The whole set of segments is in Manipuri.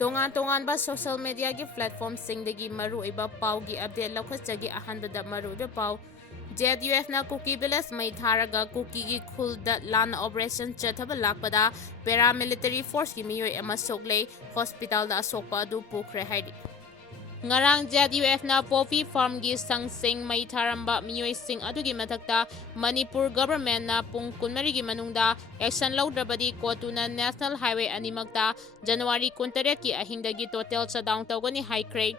ꯇꯣꯉꯥꯟ-ꯇꯣꯉꯥꯟꯕ ꯁꯣꯁꯤꯌꯦꯜ ꯃꯤꯗꯤꯌꯥꯒꯤ ꯄ꯭ꯂꯦꯠꯐꯣꯔꯝꯁꯤꯡꯗꯒꯤ ꯃꯔꯨꯑꯣꯏꯕ ꯄꯥꯎꯒꯤ ꯑꯞꯗꯦꯠ ꯂꯧꯈꯠꯆꯒꯦ꯫ ꯑꯍꯥꯟꯕꯗ ꯃꯔꯨꯑꯣꯏꯕ ꯄꯥꯎ ZUFꯅ ꯀꯨꯀꯤ ꯚꯤꯂꯦꯖ ꯃꯩ ꯊꯥꯔꯒ ꯀꯨꯀꯤꯒꯤ ꯈꯨꯜꯗ ꯂꯥꯟ ꯑꯣꯄꯔꯦꯁꯟ ꯆꯠꯊꯕ ꯂꯥꯛꯄꯗ ꯄꯦꯔꯥꯃꯤꯂꯤꯇꯔꯤ ꯐꯣꯔꯁꯀꯤ ꯃꯤꯑꯣꯏ ꯑꯃ ꯁꯣꯛꯂꯦ, ꯍꯣꯁꯄꯤꯇꯥꯜꯗ ꯑꯁꯣꯛꯄ ꯑꯗꯨ ꯄꯨꯈ꯭ꯔꯦ ꯍꯥꯏꯔꯤ꯫ ꯉꯔꯥꯡ ZUFꯅ ꯄꯣꯄꯤ ꯐꯥꯔꯝꯒꯤ ꯁꯪꯁꯤꯡ ꯃꯩ ꯊꯥꯔꯝꯕ ꯃꯤꯑꯣꯏꯁꯤꯡ ꯑꯗꯨꯒꯤ ꯃꯊꯛꯇ ꯃꯅꯤꯄꯨꯔ ꯒꯚꯔꯟꯃꯦꯟꯠꯅ ꯄꯨꯡ 24ꯒꯤ ꯃꯅꯨꯡꯗ ꯑꯦꯛꯁꯟ ꯂꯧꯗ꯭ꯔꯕꯗꯤ ꯀꯣꯇꯨꯅ ꯅꯦꯁꯅꯦꯜ ꯍꯥꯏꯋꯦ ꯑꯅꯤꯃꯛꯇ ꯖꯅꯨꯋꯥꯔꯤ 18ꯒꯤ ꯑꯍꯤꯡꯗꯒꯤ ꯇꯣꯇꯦꯜ ꯁꯠꯗꯥꯎꯟ ꯇꯧꯒꯅꯤ ꯍꯥꯏꯈ꯭ꯔꯦ꯫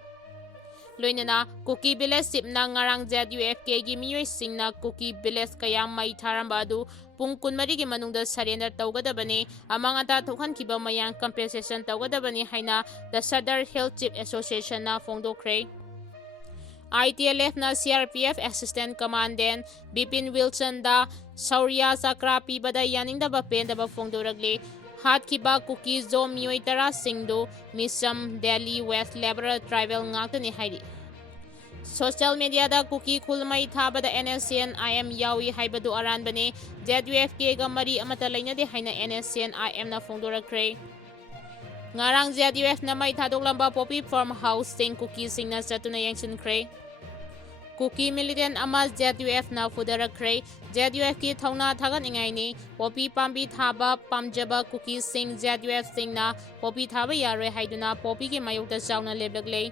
ꯂꯣꯏꯅꯅ ꯀꯨꯀꯤ ꯚꯤꯂꯦꯖ ꯆꯤꯞꯅ ꯉꯔꯥꯡ ZUFKꯒꯤ ꯃꯤꯑꯣꯏꯁꯤꯡꯅ ꯀꯨꯀꯤ ꯚꯤꯂꯦꯖ ꯀꯌꯥ ꯃꯩ ꯊꯥꯔꯝꯕ ꯑꯗꯨ ꯄꯨꯡ 24ꯒꯤ ꯃꯅꯨꯡꯗ ꯁꯔꯦꯟꯗꯔ ꯇꯧꯒꯗꯕꯅꯤ, ꯑꯃꯥꯡ-ꯑꯇꯥ ꯊꯣꯛꯍꯟꯈꯤꯕ ꯃꯌꯥꯝ ꯀꯝꯄꯦꯟꯁꯦꯁꯟ ꯇꯧꯒꯗꯕꯅꯤ ꯍꯥꯏꯅ ꯗ ꯁꯗꯔ ꯍꯤꯜ ꯆꯤꯞ ꯑꯦꯁꯣꯁꯤꯌꯦꯁꯟꯅ ꯐꯣꯡꯗꯣꯛꯈ꯭ꯔꯦ꯫ ITLFꯅ CRPF ꯑꯦꯁꯤꯁꯇꯦꯟꯠ ꯀꯃꯥꯟꯗꯦꯟꯠ ꯕꯤꯄꯤꯟ ꯋꯤꯜꯁꯟꯗ ꯁꯧꯔ꯭ꯌ ꯆꯀ꯭ꯔ ꯄꯤꯕꯗ ꯌꯥꯅꯤꯡꯗꯕ ꯄꯦꯟꯗꯕ ꯐꯣꯡꯗꯣꯔꯛꯂꯤ꯫ ꯍꯥꯠꯈꯤꯕ ꯀꯨꯀꯤ ꯖꯣ ꯃꯤꯑꯣꯏ 10ꯁꯤꯡꯗꯨ ꯃꯤꯆꯝ, ꯗꯦꯜꯂꯤ ꯋꯦꯁꯠ ꯂꯦꯕꯔ ꯇ꯭ꯔꯥꯏꯕꯦꯜ ꯉꯥꯛꯇꯅꯤ ꯍꯥꯏꯔꯤ꯫ ꯁꯣꯁꯤꯌꯦꯜ ꯃꯤꯗꯤꯌꯥꯗ ꯀꯨꯀꯤ ꯈꯨꯜ ꯃꯩ ꯊꯥꯕꯗ NSCN-IM ꯌꯥꯎꯏ ꯍꯥꯏꯕꯗꯨ ꯑꯔꯥꯟꯕꯅꯤ, ZUFKꯒ ꯃꯔꯤ ꯑꯃꯠꯇ ꯂꯩꯅꯗꯦ ꯍꯥꯏꯅ NSCN-IMꯅ ꯐꯣꯡꯗꯣꯔꯛꯈ꯭ꯔꯦ꯫ ꯉꯔꯥꯡ ZUFꯅ ꯃꯩ ꯊꯥꯗꯣꯛꯂꯝꯕ ꯄꯣꯄꯤ ꯐꯥꯔꯝ ꯍꯥꯎꯁꯁꯤꯡ ꯀꯨꯀꯤꯁꯤꯡꯅ ꯆꯠꯇꯨꯅ ꯌꯦꯡꯁꯤꯟꯈ꯭ꯔꯦ꯫ ꯀꯨꯀꯤ ꯃꯤꯂꯤꯇꯦꯟꯠ ꯑꯃ ZUFꯅ ꯐꯨꯗꯔꯛꯈ꯭ꯔꯦ꯫ ZUFꯀꯤ ꯊꯧꯅꯥ ꯊꯥꯒꯠꯅꯤꯡꯉꯥꯏꯅꯤ꯫ ꯄꯣꯄꯤ ꯄꯥꯝꯕꯤ ꯊꯥꯕ ꯄꯥꯝꯖꯕ ꯀꯨꯀꯤꯁꯤꯡ ZUFꯁꯤꯡꯅ ꯄꯣꯄꯤ ꯊꯥꯕ ꯌꯥꯔꯣꯏ ꯍꯥꯏꯗꯨꯅ ꯄꯣꯄꯤꯒꯤ ꯃꯥꯌꯣꯛꯇ ꯆꯥꯎꯅ ꯂꯦꯞꯂꯛꯂꯦ꯫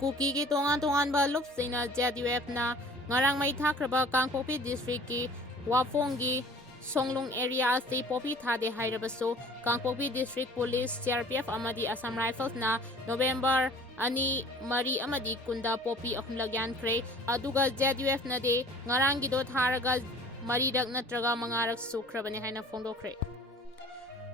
ꯀꯨꯀꯤꯒꯤ ꯇꯣꯉꯥꯟ-ꯇꯣꯉꯥꯟꯕ ꯂꯨꯞꯁꯤꯡꯅ ZUFꯅ ꯉꯔꯥꯡ ꯃꯩ ꯊꯥꯈ꯭ꯔꯕ ꯀꯥꯡꯄꯣꯛꯄꯤ ꯗꯤꯁꯇ꯭ꯔꯤꯛꯀꯤ ꯋꯥꯐꯣꯡꯒꯤ ꯁꯣꯡꯂꯨꯡ ꯑꯦꯔꯤꯌꯥ ꯑꯁꯤ ꯄꯣꯄꯤ ꯊꯥꯗꯦ ꯍꯥꯏꯔꯕꯁꯨ ꯀꯥꯡꯄꯣꯛꯄꯤ ꯗꯤꯁꯇ꯭ꯔꯤꯛ ꯄꯨꯂꯤꯁ, CRPF ꯑꯃꯗꯤ ꯑꯁꯥꯝ ꯔꯥꯏꯐꯜꯁꯅ ꯅꯕꯦꯝꯕꯔ 2, 4 ꯑꯃꯗꯤ 10ꯗ ꯄꯣꯄꯤ 3ꯂꯛ ꯌꯥꯟꯈ꯭ꯔꯦ꯫ ꯑꯗꯨꯒ ZUFꯅꯗꯤ ꯉꯔꯥꯡꯒꯤꯗꯣ ꯊꯥꯔꯒ 4ꯔꯛ ꯅꯠꯇ꯭ꯔꯒ 5ꯔꯛ ꯁꯨꯈ꯭ꯔꯕꯅꯤ ꯍꯥꯏꯅ ꯐꯣꯡꯗꯣꯛꯈ꯭ꯔꯦ꯫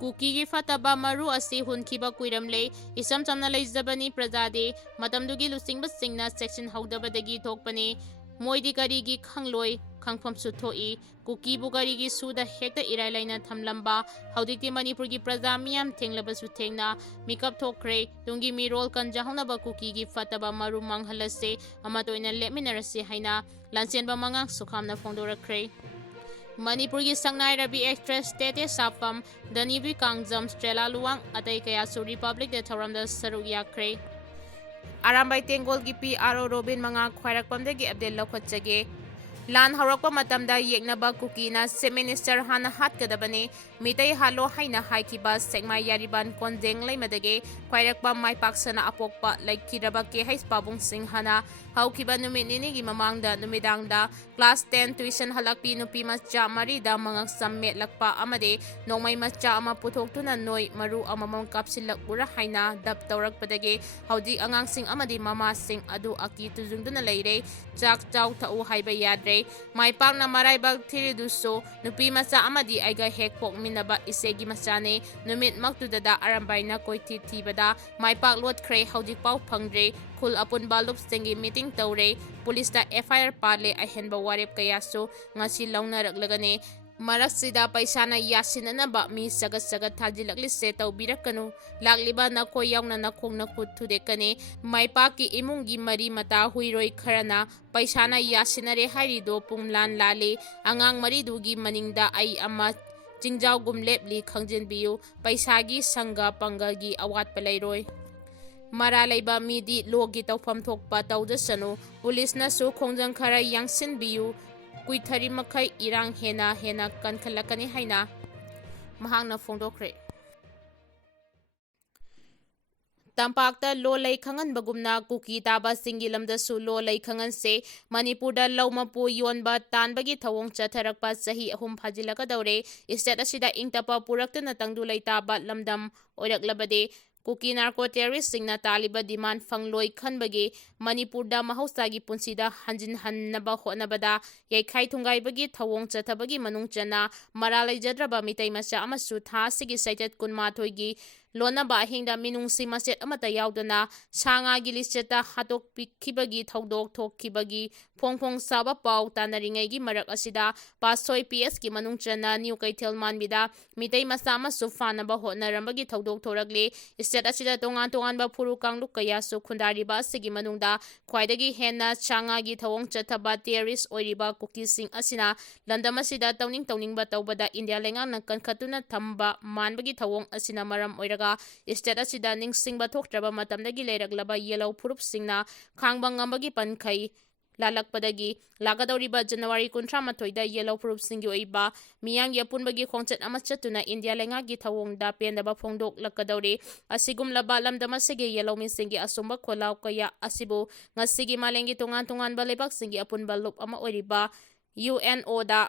ꯀꯨꯀꯤꯒꯤ ꯐꯠꯇꯕ ꯃꯔꯨ ꯑꯁꯤ ꯍꯨꯟꯈꯤꯕ ꯀꯨꯏꯔꯝꯂꯦ, ꯏꯆꯝ ꯆꯝꯅ ꯂꯩꯖꯕꯅꯤ ꯄ꯭ꯔꯖꯥꯗꯤ, ꯃꯇꯝꯗꯨꯒꯤ ꯂꯨꯆꯤꯡꯕꯁꯤꯡꯅ ꯆꯦꯛꯁꯤꯟꯍꯧꯗꯕꯗꯒꯤ ꯊꯣꯛꯄꯅꯤ, ꯃꯣꯏꯗꯤ ꯀꯔꯤꯒꯤ ꯈꯪꯂꯣꯏ, ꯈꯪꯐꯝꯁꯨ ꯊꯣꯛꯏ, ꯀꯨꯀꯤꯕꯨ ꯀꯔꯤꯒꯤ ꯁꯨꯗ ꯍꯦꯛꯇ ꯏꯔꯥꯏ ꯂꯥꯏꯅ ꯊꯝꯂꯝꯕ, ꯍꯧꯖꯤꯛꯇꯤ ꯃꯅꯤꯄꯨꯔꯒꯤ ꯄ꯭ꯔꯖꯥ ꯃꯤꯌꯥꯝ ꯊꯦꯡꯂꯕꯁꯨ ꯊꯦꯡꯅ ꯃꯤꯀꯞ ꯊꯣꯛꯈ꯭ꯔꯦ, ꯇꯨꯡꯒꯤ ꯃꯤꯔꯣꯜ ꯀꯟꯖꯍꯧꯅꯕ ꯀꯨꯀꯤꯒꯤ ꯐꯠꯇꯕ ꯃꯔꯨ ꯃꯥꯡꯍꯜꯂꯁꯦ, ꯑꯃꯠꯇ ꯑꯣꯏꯅ ꯂꯦꯞꯃꯤꯟꯅꯔꯁꯦ ꯍꯥꯏꯅ ꯂꯥꯟꯆꯦꯟꯕ ꯃꯉꯥꯡ ꯁꯨꯈꯥꯝꯅ ꯐꯣꯡꯗꯣꯔꯛꯈ꯭ꯔꯦ꯫ ꯃꯅꯤꯄꯨꯔꯒꯤ ꯁꯛꯅꯥꯏꯔꯕꯤ ꯑꯦꯛꯇ꯭ꯔꯦꯁ ꯇꯦꯇꯦ ꯁꯥꯄꯝ, ꯗꯅꯤꯕꯤ ꯀꯥꯡꯖꯝ, ꯁ꯭ꯇꯦꯂꯥ ꯂꯨꯋꯥꯡ, ꯑꯇꯩ ꯀꯌꯥꯁꯨ ꯔꯤꯄꯕ꯭ꯂꯤꯛ ꯗꯦ ꯊꯧꯔꯝꯗ ꯁꯔꯨꯛ ꯌꯥꯈ꯭ꯔꯦ꯫ ꯑꯔꯥꯝꯕꯥꯏ ꯇꯦꯡꯒꯣꯜꯒꯤ PRO ꯔꯣꯕꯤꯟ ꯃꯉꯥ ꯈ꯭ꯋꯥꯏꯔꯥꯛꯄꯝꯗꯒꯤ ꯑꯞꯗꯦꯠ ꯂꯧꯈꯠꯆꯒꯦ꯫ ꯂꯥꯟ ꯍꯧꯔꯛꯄ ꯃꯇꯝꯗ ꯌꯦꯛꯅꯕ ꯀꯨꯀꯤꯅ ꯆꯤꯞ ꯃꯤꯅꯤꯁꯇꯔ ꯍꯥꯟꯅ ꯍꯥꯠꯀꯗꯕꯅꯤ, ꯃꯤꯇꯩ ꯍꯥꯠꯂꯣ ꯍꯥꯏꯅ ꯍꯥꯏꯈꯤꯕ ꯁꯦꯛꯃꯥꯏ ꯌꯥꯔꯤꯕꯥꯟ ꯀꯣꯟꯖꯦꯡ ꯂꯩꯃꯗꯒꯤ ꯈ꯭ꯋꯥꯏꯔꯥꯛꯄꯝ ꯃꯥꯏꯄꯥꯛꯁꯅꯥ ꯑꯄꯣꯛꯄ ꯂꯩꯈꯤꯗ꯭ꯔꯕ KH ꯄꯥꯕꯨꯡ ꯁꯤꯡꯍꯅ ꯍꯧꯈꯤꯕ ꯅꯨꯃꯤꯠ ꯅꯤꯅꯤꯒꯤ ꯃꯃꯥꯡꯗ ꯅꯨꯃꯤꯗꯥꯡꯗ ꯀ꯭ꯂꯥꯁ 10 ꯇ꯭ꯌꯨꯁꯟ ꯍꯜꯂꯛꯄꯤ ꯅꯨꯄꯤ ꯃꯆꯥ 4ꯗ ꯃꯉꯛꯁꯝ ꯃꯦꯠꯂꯛꯄ ꯑꯃꯗꯤ ꯅꯣꯡꯃꯩ ꯃꯆꯥ ꯑꯃ ꯄꯨꯊꯣꯛꯇꯨꯅ ꯅꯣꯏ ꯃꯔꯨ ꯑꯃꯃꯝ ꯀꯥꯞꯁꯤꯜꯂꯛꯎꯔꯥ ꯍꯥꯏꯅ ꯗꯞ ꯇꯧꯔꯛꯄꯗꯒꯤ ꯍꯧꯖꯤꯛ ꯑꯉꯥꯡꯁꯤꯡ ꯑꯃꯗꯤ ꯃꯃꯥꯁꯤꯡ ꯑꯗꯨ ꯑꯀꯤ ꯇꯨꯖꯨꯡꯗꯨꯅ ꯂꯩꯔꯦ, ꯆꯥꯛ ꯆꯥꯎ ꯊꯛꯎ ꯍꯥꯏꯕ ꯌꯥꯗ꯭ꯔꯦ꯫ ꯃꯥꯏꯄꯥꯛꯅ ꯃꯔꯥꯏꯕꯛ ꯊꯤꯔꯤꯗꯨꯁꯨ ꯅꯨꯄꯤ ꯃꯆꯥ ꯑꯃꯗꯤ ꯑꯩꯒ ꯍꯦꯛ ꯄꯣꯛꯃꯤꯟꯅꯕ ꯏꯆꯦꯒꯤ ꯃꯆꯥꯅꯤ, ꯅꯨꯃꯤꯠꯃꯛꯇꯨꯗ ꯑꯔꯥꯝꯕꯥꯏꯅ ꯀꯣꯏꯊꯤ ꯊꯤꯕꯗ ꯃꯥꯏꯄꯥꯛ ꯂꯣꯠꯈ꯭ꯔꯦ, ꯍꯧꯖꯤꯛꯐꯥꯎ ꯐꯪꯗ꯭ꯔꯤ, ꯈꯨꯜ ꯑꯄꯨꯟꯕ ꯂꯨꯞꯁꯤꯡꯒꯤ ꯃꯤꯇꯤꯡ ꯇꯧꯔꯦ, ꯄꯨꯂꯤꯁꯇ FIR ꯄꯥꯜꯂꯦ, ꯑꯍꯦꯟꯕ ꯋꯥꯔꯦꯞ ꯀꯌꯥꯁꯨ ꯉꯁꯤ ꯂꯧꯅꯔꯛꯂꯒꯅꯤ꯫ ꯃꯔꯛꯁꯤꯗ ꯄꯩꯁꯥꯅ ꯌꯥꯁꯤꯟꯅꯅꯕ ꯃꯤ ꯆꯒꯠ-ꯆꯒꯠ ꯊꯥꯖꯤꯜꯂꯛꯂꯤꯁꯦ ꯇꯧꯕꯤꯔꯛꯀꯅꯨ, ꯂꯥꯛꯂꯤꯕ ꯅꯈꯣꯏ ꯌꯥꯎꯅ ꯅꯈꯣꯡ ꯅꯈꯨꯠ ꯊꯨꯗꯦꯛꯀꯅꯤ꯫ ꯃꯥꯏꯄꯥꯛꯀꯤ ꯏꯃꯨꯡꯒꯤ ꯃꯔꯤ ꯃꯇꯥ ꯍꯨꯏꯔꯣꯏ ꯈꯔꯅ ꯄꯩꯁꯥꯅ ꯌꯥꯁꯤꯟꯅꯔꯦ ꯍꯥꯏꯔꯤꯗꯣ ꯄꯨꯡꯂꯥꯟ ꯂꯥꯜꯂꯤ, ꯑꯉꯥꯡ 4ꯗꯨꯒꯤ ꯃꯅꯤꯡꯗ ꯑꯩ ꯑꯃ ꯆꯤꯡꯖꯥꯎꯒꯨꯝ ꯂꯦꯞꯂꯤ ꯈꯪꯖꯤꯟꯕꯤꯌꯨ, ꯄꯩꯁꯥꯒꯤ ꯁꯪꯒ ꯄꯪꯒꯒꯤ ꯑꯋꯥꯠꯄ ꯂꯩꯔꯣꯏ꯫ ꯃꯔꯥ ꯂꯩꯕ ꯃꯤꯗꯤ ꯂꯣꯒꯤ ꯇꯧꯐꯝ ꯊꯣꯛꯄ ꯇꯧꯖꯁꯅꯨ, ꯄꯨꯂꯤꯁꯅꯁꯨ ꯈꯣꯡꯖꯪ ꯈꯔ ꯌꯥꯡꯁꯤꯟꯕꯤꯌꯨ, ꯀꯨꯏꯊꯔꯤꯃꯈꯩ ꯏꯔꯥꯡ ꯍꯦꯟꯅ ꯀꯟꯈꯠꯂꯛꯀꯅꯤ ꯍꯥꯏꯅ ꯃꯍꯥꯛꯅ ꯐꯣꯡꯗꯣꯛꯈ꯭ꯔꯦ꯫ ꯇꯝꯄꯥꯛꯇ ꯂꯣ ꯂꯩ ꯈꯪꯍꯟꯕꯒꯨꯝꯅ ꯀꯨꯀꯤ ꯇꯥꯕꯁꯤꯡꯒꯤ ꯂꯝꯗꯁꯨ ꯂꯣ ꯂꯩ ꯈꯪꯍꯟꯁꯦ꯫ ꯃꯅꯤꯄꯨꯔꯗ ꯂꯧ ꯃꯄꯨ ꯌꯣꯟꯕ ꯇꯥꯟꯕꯒꯤ ꯊꯧꯑꯣꯡ ꯆꯠꯊꯔꯛꯄ ꯆꯍꯤ 3 ꯐꯥꯖꯤꯜꯂꯛꯀꯗꯧꯔꯦ꯫ ꯏꯁꯇꯦꯠ ꯑꯁꯤꯗ ꯏꯪꯇꯞꯄ ꯄꯨꯔꯛꯇꯨꯅ ꯇꯪꯗꯨ ꯂꯩꯇꯥꯕ ꯂꯝꯗꯝ ꯑꯣꯏꯔꯛꯂꯕꯗꯤ ꯀꯨꯀꯤ ꯅꯥꯔꯀꯣ ꯇꯦꯔꯣꯔꯤꯁꯁꯤꯡꯅ ꯇꯥꯜꯂꯤꯕ ꯗꯤꯃꯥꯟ ꯐꯪꯂꯣꯏ ꯈꯟꯕꯒꯤ ꯃꯅꯤꯄꯨꯔꯗ ꯃꯍꯧꯁꯥꯒꯤ ꯄꯨꯟꯁꯤꯗ ꯍꯟꯖꯤꯟꯍꯟꯅꯕ ꯍꯣꯠꯅꯕꯗ ꯌꯩꯈꯥꯏ ꯊꯨꯡꯒꯥꯏꯕꯒꯤ ꯊꯧꯑꯣꯡ ꯆꯠꯊꯕꯒꯤ ꯃꯅꯨꯡ ꯆꯟꯅ ꯃꯔꯥꯜ ꯂꯩꯖꯗ꯭ꯔꯕ ꯃꯤꯇꯩ ꯃꯆꯥ ꯑꯃꯁꯨ ꯊꯥ ꯑꯁꯤꯒꯤ ꯆꯩꯆꯠ 12ꯒꯤ ꯂꯣꯟꯅꯕ ꯑꯍꯤꯡꯗ ꯃꯤꯅꯨꯡꯁꯤ ꯃꯆꯦꯠ ꯑꯃꯠꯇ ꯌꯥꯎꯗꯅ ꯁꯥ-ꯉꯥꯒꯤ ꯂꯤꯁꯠꯇ ꯍꯥꯠꯇꯣꯛꯄꯤꯈꯤꯕꯒꯤ ꯊꯧꯗꯣꯛ ꯊꯣꯛꯈꯤꯕꯒꯤ ꯐꯣꯡ ꯐꯣꯡ ꯁꯥꯕ ꯄꯥꯎ ꯇꯥꯟꯅꯔꯤꯉꯩꯒꯤ ꯃꯔꯛ ꯑꯁꯤꯗ ꯄꯥꯠꯁꯣꯏ PSꯀꯤ ꯃꯅꯨꯡ ꯆꯟꯅ ꯅ꯭ꯌꯨ ꯀꯩꯊꯦꯜ ꯃꯥꯟꯕꯤꯗ ꯃꯤꯇꯩ ꯃꯆꯥ ꯑꯃꯁꯨ ꯐꯥꯅꯕ ꯍꯣꯠꯅꯔꯝꯕꯒꯤ ꯊꯧꯗꯣꯛ ꯊꯣꯔꯛꯂꯤ꯫ ꯏꯁꯇꯦꯠ ꯑꯁꯤꯗ ꯇꯣꯉꯥꯟ-ꯇꯣꯉꯥꯟꯕ ꯐꯨꯔꯨꯞ ꯀꯥꯡꯂꯨꯞ ꯀꯌꯥꯁꯨ ꯈꯨꯟꯗꯥꯔꯤꯕ ꯑꯁꯤꯒꯤ ꯃꯅꯨꯡꯗ ꯈ꯭ꯋꯥꯏꯗꯒꯤ ꯍꯦꯟꯅ ꯁꯥ-ꯉꯥꯒꯤ ꯊꯧꯑꯣꯡ ꯆꯠꯊꯕ ꯇꯦꯔꯣꯔꯤꯁ ꯑꯣꯏꯔꯤꯕ ꯀꯨꯀꯤꯁꯤꯡ ꯑꯁꯤꯅ ꯂꯝꯗꯝ ꯑꯁꯤꯗ ꯇꯧꯅꯤꯡ ꯇꯧꯅꯤꯡꯕ ꯇꯧꯕꯗ ꯏꯟꯗꯤꯌꯥ ꯂꯩꯉꯥꯛꯅ ꯀꯟꯈꯠꯇꯨꯅ ꯊꯝꯕ ꯃꯥꯟꯕꯒꯤ ꯊꯧꯑꯣꯡ ꯑꯁꯤꯅ ꯃꯔꯝ ꯑꯣꯏꯔꯒ ꯅꯠꯇ꯭ꯔꯒ ꯁ꯭ꯇꯦꯠ ꯑꯁꯤꯗ ꯅꯤꯡꯁꯤꯡꯕ ꯊꯣꯛꯇ꯭ꯔꯕ ꯃꯇꯝꯗꯒꯤ ꯂꯩꯔꯛꯂꯕ ꯌꯦꯜꯂꯧ ꯐꯨꯔꯨꯞꯁꯤꯡꯅ ꯈꯥꯡꯕ ꯉꯝꯕꯒꯤ ꯄꯟꯈꯩ ꯂꯥꯜꯂꯛꯄꯗꯒꯤ ꯂꯥꯛꯀꯗꯧꯔꯤꯕ ꯖꯅꯋꯥꯔꯤ 28ꯗ ꯌꯦꯜꯂꯧ ꯐꯨꯔꯨꯞꯁꯤꯡꯒꯤ ꯑꯣꯏꯕ ꯃꯤꯌꯥꯝꯒꯤ ꯑꯄꯨꯟꯕꯒꯤ ꯈꯣꯡꯆꯠ ꯑꯃ ꯆꯠꯇꯨꯅ ꯏꯟꯗꯤꯌꯥ ꯂꯩꯉꯥꯛꯀꯤ ꯊꯧꯑꯣꯡꯗ ꯄꯦꯟꯗꯕ ꯐꯣꯡꯗꯣꯛꯂꯛꯀꯗꯧꯔꯤ꯫ ꯑꯁꯤꯒꯨꯝꯂꯕ ꯂꯝꯗꯝ ꯑꯁꯤꯒꯤ ꯌꯦꯜꯂꯧ ꯃꯤꯁꯤꯡꯒꯤ ꯑꯆꯨꯝꯕ ꯈꯣꯜꯂꯥꯎ ꯀꯌꯥ ꯑꯁꯤꯕꯨ ꯉꯁꯤꯒꯤ ꯃꯥꯂꯦꯝꯒꯤ ꯇꯣꯉꯥꯟ ꯇꯣꯉꯥꯟꯕ ꯂꯩꯕꯥꯛꯁꯤꯡꯒꯤ ꯑꯄꯨꯟꯕ ꯂꯨꯞ ꯑꯃ ꯑꯣꯏꯔꯤꯕ UNOꯗ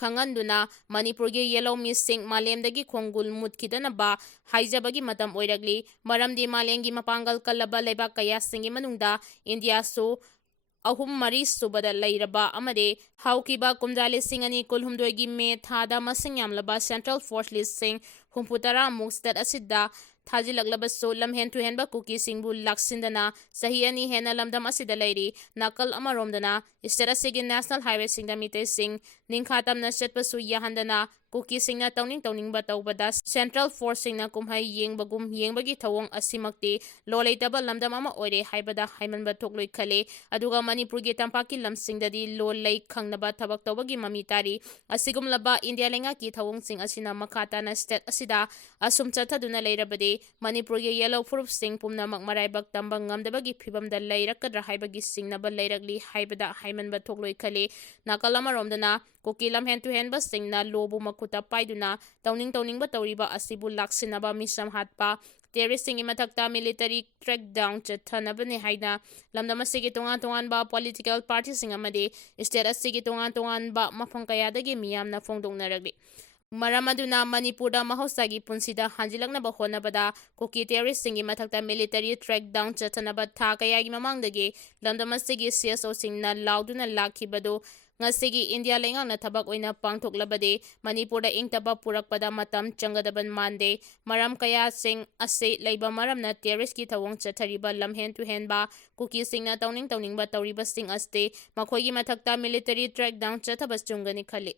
ꯈꯪꯍꯟꯗꯨꯅ ꯃꯅꯤꯄꯨꯔꯒꯤ ꯌꯦꯜꯂꯧ ꯃꯤꯁꯤꯡ ꯃꯥꯂꯦꯝꯗꯒꯤ ꯈꯣꯡꯒꯨꯜ ꯃꯨꯠꯈꯤꯗꯅꯕ ꯍꯥꯏꯖꯕꯒꯤ ꯃꯇꯝ ꯑꯣꯏꯔꯛꯂꯤ꯫ ꯃꯔꯝꯗꯤ ꯃꯥꯂꯦꯝꯒꯤ ꯃꯄꯥꯡꯒꯜ ꯀꯜꯂꯕ ꯂꯩꯕꯥꯛ ꯀꯌꯥꯁꯤꯡꯒꯤ ꯃꯅꯨꯡꯗ ꯏꯟꯗꯤꯌꯥꯁꯨ 3-4 ꯁꯨꯕꯗ ꯂꯩꯔꯕ ꯑꯃꯗꯤ ꯍꯧꯈꯤꯕ ꯀꯨꯝꯖꯥ 2018ꯒꯤ ꯃꯦ ꯊꯥꯗ ꯃꯁꯤꯡ ꯌꯥꯝꯂꯕ ꯁꯦꯟꯇ꯭ꯔꯦꯜ ꯐꯣꯔꯁ 60,000-60,000 ꯁ꯭ꯇꯦꯠ ꯑꯁꯤꯗ ꯊꯥꯖꯤꯜꯂꯛꯂꯕꯁꯨ ꯂꯝꯍꯦꯟ ꯇꯨꯍꯦꯟꯕ ꯀꯨꯀꯤꯁꯤꯡꯕꯨ ꯂꯥꯛꯁꯤꯟꯗꯅ ꯆꯍꯤ 2 ꯍꯦꯟꯅ ꯂꯝꯗꯝ ꯑꯁꯤꯗ ꯂꯩꯔꯤ꯫ ꯅꯥꯀꯜ ꯑꯃꯔꯣꯝꯗꯅ ꯁ꯭ꯇꯦꯠ ꯑꯁꯤꯒꯤ ꯅꯦꯁꯅꯦꯜ ꯍꯥꯏꯋꯦꯁꯤꯡꯗ ꯃꯤꯇꯩꯁꯤꯡ ꯅꯤꯡꯈꯥ ꯇꯝꯅ ꯆꯠꯄꯁꯨ ꯌꯥꯍꯟꯗꯅ ꯀꯨꯀꯤꯁꯤꯡꯅ ꯇꯧꯅꯤꯡꯕ ꯇꯧꯕꯗ ꯁꯦꯟꯇ꯭ꯔꯦꯜ ꯐꯣꯔꯁꯁꯤꯡꯅ ꯀꯨꯝꯍꯩ ꯌꯦꯡꯕꯒꯨꯝ ꯌꯦꯡꯕꯒꯤ ꯊꯧꯑꯣꯡ ꯑꯁꯤꯃꯛꯇꯤ ꯂꯣ ꯂꯩꯇꯕ ꯂꯝꯗꯝ ꯑꯃ ꯑꯣꯏꯔꯦ ꯍꯥꯏꯕꯗ ꯍꯥꯏꯃꯟꯕ ꯊꯣꯛꯂꯣꯏ ꯈꯜꯂꯤ꯫ ꯑꯗꯨꯒ ꯃꯅꯤꯄꯨꯔꯒꯤ ꯇꯝꯄꯥꯛꯀꯤ ꯂꯝꯁꯤꯡꯗꯗꯤ ꯂꯣꯜ ꯂꯩ ꯈꯪꯅꯕ ꯊꯕꯛ ꯇꯧꯕꯒꯤ ꯃꯃꯤ ꯇꯥꯔꯤ꯫ ꯑꯁꯤꯒꯨꯝꯂꯕ ꯏꯟꯗꯤꯌꯥ ꯂꯩꯉꯥꯛꯀꯤ ꯊꯧꯑꯣꯡꯁꯤꯡ ꯑꯁꯤꯅ ꯃꯈꯥ ꯇꯥꯅ ꯁ꯭ꯇꯦꯠ ꯑꯁꯤꯗ ꯑꯁꯨꯝ ꯆꯠꯊꯗꯨꯅ ꯂꯩꯔꯕꯗꯤ ꯃꯅꯤꯄꯨꯔꯒꯤ ꯌꯦꯜꯂꯧ ꯐꯨꯔꯨꯞꯁꯤꯡ ꯄꯨꯝꯅꯃꯛ ꯃꯔꯥꯏꯕꯛ ꯇꯝꯕ ꯉꯝꯗꯕꯒꯤ ꯐꯤꯚꯝꯗ ꯂꯩꯔꯛꯀꯗ꯭ꯔꯥ ꯍꯥꯏꯕꯒꯤ ꯆꯤꯡꯅꯕ ꯂꯩꯔꯛꯂꯤ ꯍꯥꯏꯕꯗ ꯍꯥꯏꯃꯟꯕ ꯊꯣꯛꯂꯣꯏ ꯈꯜꯂꯤ꯫ ꯅꯥꯀꯜ ꯑꯃꯔꯣꯝꯗꯅ ꯀꯨꯀꯤ ꯂꯝꯍꯦꯟ ꯇꯨꯍꯦꯟꯕꯁꯤꯡꯅ ꯂꯣꯕꯨ ꯃꯈꯨꯠꯇ ꯄꯥꯏꯗꯨꯅ ꯇꯧꯅꯤꯡꯕ ꯇꯧꯔꯤꯕ ꯑꯁꯤꯕꯨ ꯂꯥꯛꯁꯤꯟꯅꯕ ꯃꯤꯆꯝ ꯍꯥꯠꯄ ꯇꯦꯔꯣꯔꯤꯁꯁꯤꯡꯒꯤ ꯃꯊꯛꯇ ꯃꯤꯂꯤꯇꯔꯤ ꯀ꯭ꯔꯦꯛꯗꯥꯎꯟ ꯆꯠꯊꯅꯕꯅꯤ ꯍꯥꯏꯅ ꯂꯝꯗꯝ ꯑꯁꯤꯒꯤ ꯇꯣꯉꯥꯟ ꯇꯣꯉꯥꯟꯕ ꯄꯣꯂꯤꯇꯤꯀꯦꯜ ꯄꯥꯔꯇꯤꯁꯤꯡ ꯑꯃꯗꯤ ꯁ꯭ꯇꯦꯠ ꯑꯁꯤꯒꯤ ꯇꯣꯉꯥꯟ ꯇꯣꯉꯥꯟꯕ ꯃꯐꯝ ꯀꯌꯥꯗꯒꯤ ꯃꯤꯌꯥꯝꯅ ꯐꯣꯡꯗꯣꯛꯅꯔꯛꯂꯤ꯫ ꯃꯔꯝ ꯑꯗꯨꯅ ꯃꯅꯤꯄꯨꯔꯗ ꯃꯍꯧꯁꯥꯒꯤ ꯄꯨꯟꯁꯤꯗ ꯍꯟꯖꯤꯜꯂꯛꯅꯕ ꯍꯣꯠꯅꯕꯗ ꯀꯨꯀꯤ ꯇꯦꯔꯣꯔꯤꯁꯁꯤꯡꯒꯤ ꯃꯊꯛꯇ ꯃꯤꯂꯤꯇꯔꯤ ꯇ꯭ꯔꯦꯛꯗꯥꯎꯟ ꯆꯠꯊꯅꯕ ꯊꯥ ꯀꯌꯥꯒꯤ ꯃꯃꯥꯡꯗꯒꯤ ꯂꯝꯗꯝ ꯑꯁꯤꯒꯤ CSOꯁꯤꯡꯅ ꯂꯥꯎꯗꯨꯅ ꯂꯥꯛꯈꯤꯕꯗꯨ ꯉꯁꯤꯒꯤ ꯏꯟꯗꯤꯌꯥ ꯂꯩꯉꯥꯛꯅ ꯊꯕꯛ ꯑꯣꯏꯅ ꯄꯥꯡꯊꯣꯛꯂꯕꯗꯤ ꯃꯅꯤꯄꯨꯔꯗ ꯏꯪꯇꯞꯄ ꯄꯨꯔꯛꯄꯗ ꯃꯇꯝ ꯆꯪꯒꯗꯕ ꯃꯥꯟꯗꯦ꯫ ꯃꯔꯝ ꯀꯌꯥꯁꯤꯡ ꯑꯁꯤ ꯂꯩꯕ ꯃꯔꯝꯅ ꯇꯦꯔꯣꯔꯤꯁꯀꯤ ꯊꯧꯑꯣꯡ ꯆꯠꯊꯔꯤꯕ ꯂꯝꯍꯦꯟ ꯇꯨꯍꯦꯟꯕ ꯀꯨꯀꯤꯁꯤꯡꯅ ꯇꯧꯅꯤꯡꯕ ꯇꯧꯔꯤꯕꯁꯤꯡ ꯑꯁꯤ ꯃꯈꯣꯏꯒꯤ ꯃꯊꯛꯇ ꯃꯤꯂꯤꯇꯔꯤ ꯇ꯭ꯔꯦꯛꯗꯥꯎꯟ ꯆꯠꯊꯕ ꯆꯨꯝꯒꯅꯤ ꯈꯜꯂꯤ꯫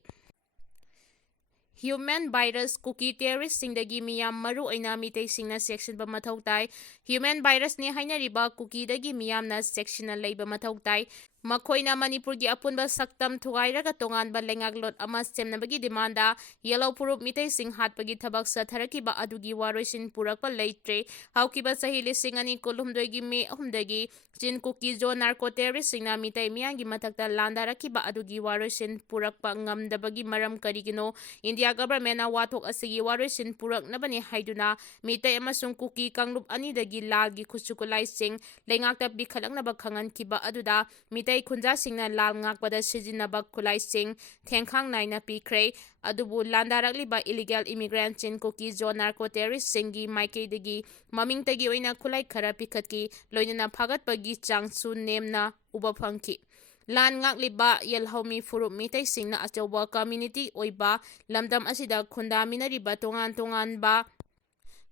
ꯍ꯭ꯌꯨꯃꯦꯟ ꯚꯥꯏꯔꯁ ꯀꯨꯀꯤ ꯇꯦꯔꯣꯔꯤꯁꯁꯤꯡꯗꯒꯤ ꯃꯤꯌꯥꯝ ꯃꯔꯨꯑꯣꯏꯅ ꯃꯤꯇꯩꯁꯤꯡꯅ ꯆꯦꯛꯁꯤꯟꯕ ꯃꯊꯧ ꯇꯥꯏ꯫ ꯍ꯭ꯌꯨꯃꯦꯟ ꯚꯥꯏꯔꯁꯅꯤ ꯍꯥꯏꯅꯔꯤꯕ ꯀꯨꯀꯤꯗꯒꯤ ꯃꯤꯌꯥꯝꯅ ꯆꯦꯛꯁꯤꯟꯅ ꯂꯩꯕ ꯃꯊꯧ ꯇꯥꯏ꯫ ꯃꯈꯣꯏꯅ ꯃꯅꯤꯄꯨꯔꯒꯤ ꯑꯄꯨꯟꯕ ꯁꯛꯇꯝ ꯊꯨꯒꯥꯏꯔꯒ ꯇꯣꯉꯥꯟꯕ ꯂꯩꯉꯥꯛꯂꯣꯟ ꯑꯃ ꯁꯦꯝꯅꯕꯒꯤ ꯗꯤꯃꯥꯟꯗ ꯌꯦꯜꯂꯧ ꯐꯨꯔꯨꯞ ꯃꯤꯇꯩꯁꯤꯡ ꯍꯥꯠꯄꯒꯤ ꯊꯕꯛ ꯆꯠꯊꯔꯛꯈꯤꯕ ꯑꯗꯨꯒꯤ ꯋꯥꯔꯣꯏꯁꯤꯟ ꯄꯨꯔꯛꯄ ꯂꯩꯇ꯭ꯔꯦ꯫ ꯍꯧꯈꯤꯕ ꯆꯍꯤ 2018ꯒꯤ ꯃꯦ 3ꯗꯒꯤ ꯆꯤꯟ ꯀꯨꯀꯤ ꯖꯣꯟ ꯅꯥꯔꯀꯣ ꯇꯦꯔꯣꯔꯤꯁꯁꯤꯡꯅ ꯃꯤꯇꯩ ꯃꯤꯌꯥꯝꯒꯤ ꯃꯊꯛꯇ ꯂꯥꯟꯗꯥꯔꯛꯈꯤꯕ ꯑꯗꯨꯒꯤ ꯋꯥꯔꯣꯏꯁꯤꯟ ꯄꯨꯔꯛꯄ ꯉꯝꯗꯕꯒꯤ ꯃꯔꯝ ꯀꯔꯤꯒꯤꯅꯣ? ꯏꯟꯗꯤꯌꯥ ꯒꯚꯔꯟꯃꯦꯟꯠꯅ ꯋꯥꯊꯣꯛ ꯑꯁꯤꯒꯤ ꯋꯥꯔꯣꯏꯁꯤꯟ ꯄꯨꯔꯛꯅꯕꯅꯤ ꯍꯥꯏꯗꯨꯅ ꯃꯤꯇꯩ ꯑꯃꯁꯨꯡ ꯀꯨꯀꯤ ꯀꯥꯡꯂꯨꯞ ꯑꯅꯤꯗꯒꯤ ꯂꯥꯜꯒꯤ ꯈꯨꯠꯁꯨ ꯈꯨꯠꯂꯥꯏꯁꯤꯡ ꯂꯩꯉꯥꯛꯇ ꯄꯤꯈꯠꯂꯛꯅꯕ ꯈꯪꯍꯟꯈꯤꯕ ꯑꯗꯨꯗ ꯃꯤꯇꯩ ꯈꯨꯟꯖꯥꯁꯤꯡꯅ ꯂꯥꯜ ꯉꯥꯛꯄꯗ ꯁꯤꯖꯤꯟꯅꯕ ꯈꯨꯠꯂꯥꯏꯁꯤꯡ ꯈꯦꯡꯈꯥꯡ ꯅꯥꯏꯅ ꯄꯤꯈ꯭ꯔꯦ꯫ ꯑꯗꯨꯕꯨ ꯂꯥꯟꯗꯥꯔꯛꯂꯤꯕ ꯏꯂꯤꯒꯦꯜ ꯏꯃꯤꯒ꯭ꯔꯦꯟꯠ ꯆꯤꯟ ꯀꯨꯀꯤ ꯖꯣꯟ ꯅꯥꯔꯀꯣ ꯇꯦꯔꯣꯔꯤꯁꯁꯤꯡꯒꯤ ꯃꯥꯏꯀꯩꯗꯒꯤ ꯃꯃꯤꯡꯇꯒꯤ ꯑꯣꯏꯅ ꯈꯨꯠꯂꯥꯏ ꯈꯔ ꯄꯤꯈꯠꯈꯤ, ꯂꯣꯏꯅꯅ ꯐꯥꯒꯠꯄꯒꯤ ꯆꯥꯡꯁꯨ ꯅꯦꯝꯅ ꯎꯕ ꯐꯪꯈꯤ꯫ ꯂꯥꯟ ꯉꯥꯛꯂꯤꯕ ꯌꯦꯜꯍꯧꯃꯤ ꯐꯨꯔꯨꯞ ꯃꯤꯇꯩꯁꯤꯡꯅ ꯑꯆꯧꯕ ꯀꯝꯃ꯭ꯌꯨꯅꯤꯇꯤ ꯑꯣꯏꯕ ꯂꯝꯗꯝ ꯑꯁꯤꯗ ꯈꯨꯟꯗꯥꯃꯤꯟꯅꯔꯤꯕ ꯇꯣꯉꯥꯟ ꯇꯣꯉꯥꯟꯕ